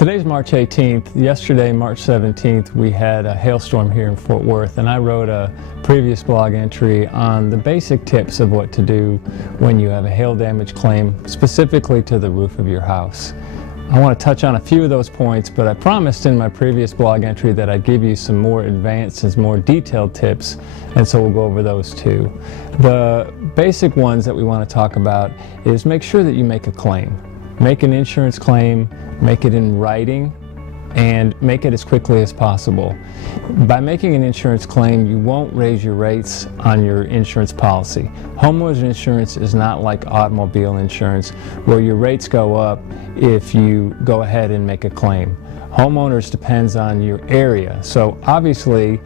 Today's March 18th. Yesterday, March 17th, we had a hailstorm here in Fort Worth, and I wrote a previous blog entry on the basic tips of what to do when you have a hail damage claim, specifically to the roof of your house. I want to touch on a few of those points, but I promised in my previous blog entry that I'd give you some more advanced and more detailed tips, and so we'll go over those too. The basic ones that we want to talk about is make sure that you make a claim. Make an insurance claim, make it in writing, and make it as quickly as possible. By making an insurance claim, you won't raise your rates on your insurance policy. Homeowners insurance is not like automobile insurance, where your rates go up if you go ahead and make a claim. Homeowners depends on your area. So obviously,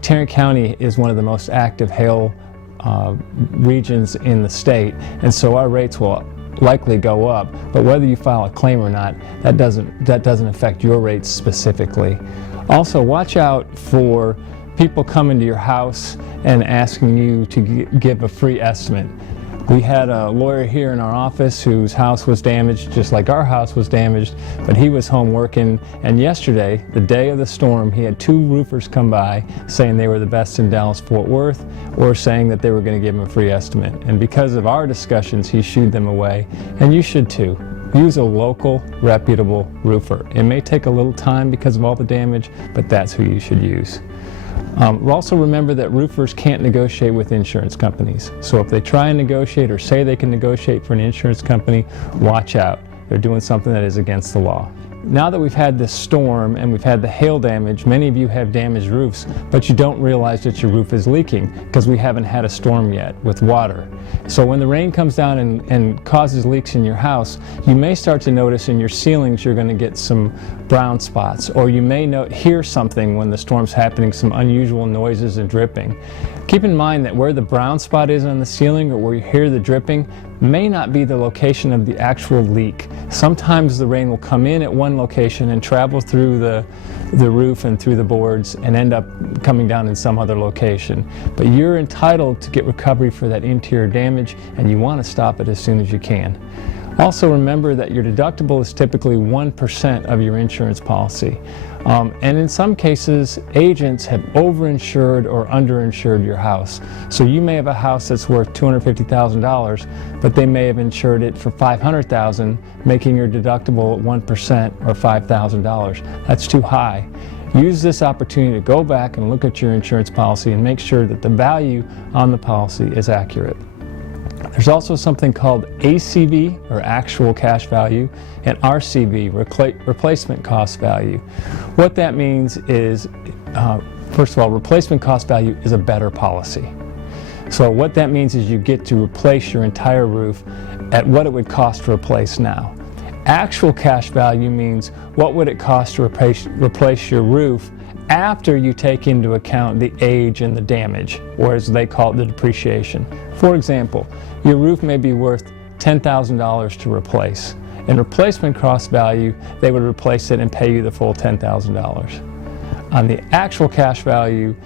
Tarrant County is one of the most active hail regions in the state, and so our rates will likely go up, but whether you file a claim or not, that doesn't affect your rates specifically. Also, watch out for people coming to your house and asking you to give a free estimate. We had a lawyer here in our office whose house was damaged, just like our house was damaged, but he was home working, and yesterday, the day of the storm, he had two roofers come by saying they were the best in Dallas-Fort Worth, or saying that they were going to give him a free estimate. And because of our discussions, he shooed them away, and you should too. Use a local, reputable roofer. It may take a little time because of all the damage, but that's who you should use. Also remember that roofers can't negotiate with insurance companies. So if they try and negotiate or say they can negotiate for an insurance company, watch out. They're doing something that is against the law. Now that we've had this storm and we've had the hail damage, many of you have damaged roofs, but you don't realize that your roof is leaking because we haven't had a storm yet with water. So when the rain comes down and causes leaks in your house, you may start to notice in your ceilings you're going to get some brown spots, or you may hear something when the storm's happening, some unusual noises and dripping. Keep in mind that where the brown spot is on the ceiling or where you hear the dripping may not be the location of the actual leak. Sometimes the rain will come in at one location and travel through the roof and through the boards and end up coming down in some other location. But you're entitled to get recovery for that interior damage, and you want to stop it as soon as you can. Also remember that your deductible is typically 1% of your insurance policy. And in some cases, agents have overinsured or underinsured your house. So you may have a house that's worth $250,000, but they may have insured it for $500,000, making your deductible 1% or $5,000. That's too high. Use this opportunity to go back and look at your insurance policy and make sure that the value on the policy is accurate. There's also something called ACV, or actual cash value, and RCV, replacement cost value. What that means is, first of all, replacement cost value is a better policy. So what that means is you get to replace your entire roof at what it would cost to replace now. Actual cash value means what would it cost to replace your roof after you take into account the age and the damage, or as they call it, the depreciation. For example, your roof may be worth $10,000 to replace. In replacement cost value, they would replace it and pay you the full $10,000. On the actual cash value,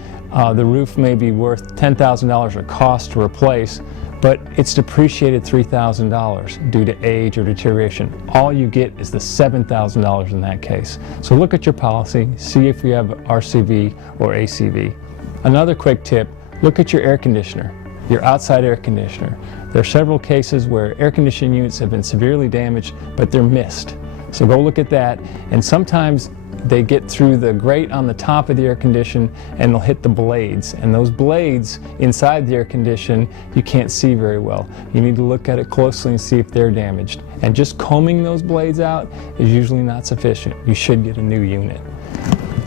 the roof may be worth $10,000 of cost to replace, but it's depreciated $3,000 due to age or deterioration. All you get is the $7,000 in that case. So look at your policy, see if you have RCV or ACV. Another quick tip, look at your air conditioner, your outside air conditioner. There are several cases where air conditioning units have been severely damaged, but they're missed. So go look at that, and sometimes they get through the grate on the top of the air condition and they'll hit the blades. And those blades inside the air condition, you can't see very well. You need to look at it closely and see if they're damaged. And just combing those blades out is usually not sufficient. You should get a new unit.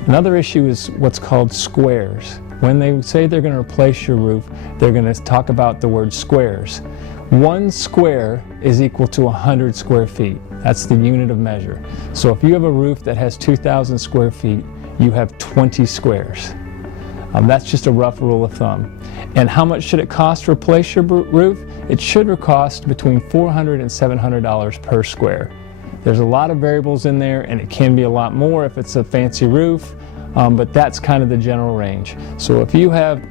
Another issue is what's called squares. When they say they're going to replace your roof, they're going to talk about the word squares. 1 square is equal to 100 square feet. That's the unit of measure. So if you have a roof that has 2,000 square feet, you have 20 squares. That's just a rough rule of thumb. And how much should it cost to replace your roof? It should cost between $400 and $700 per square. There's a lot of variables in there, and it can be a lot more if it's a fancy roof, but that's kind of the general range. So if you have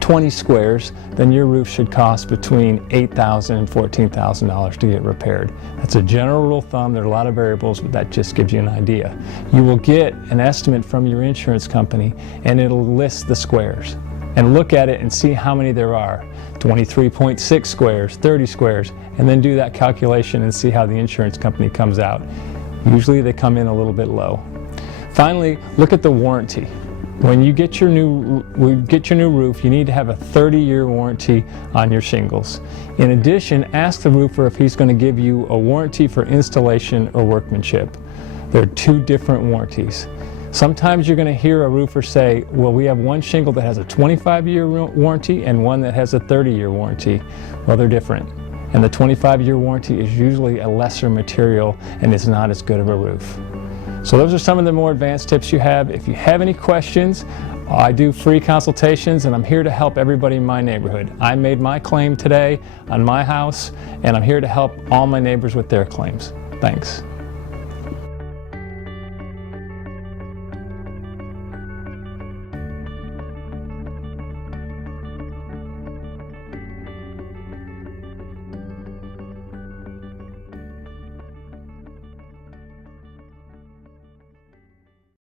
20 squares, then your roof should cost between $8,000 and $14,000 to get repaired. That's a general rule of thumb. There are a lot of variables, but that just gives you an idea. You will get an estimate from your insurance company, and it'll list the squares. And look at it and see how many there are. 23.6 squares, 30 squares, and then do that calculation and see how the insurance company comes out. Usually they come in a little bit low. Finally, look at the warranty. When you get your new roof, you need to have a 30-year warranty on your shingles. In addition, ask the roofer if he's going to give you a warranty for installation or workmanship. There are two different warranties. Sometimes you're going to hear a roofer say, well, we have one shingle that has a 25-year warranty and one that has a 30-year warranty. Well, they're different. And the 25-year warranty is usually a lesser material and is not as good of a roof. So those are some of the more advanced tips you have. If you have any questions, I do free consultations and I'm here to help everybody in my neighborhood. I made my claim today on my house and I'm here to help all my neighbors with their claims. Thanks.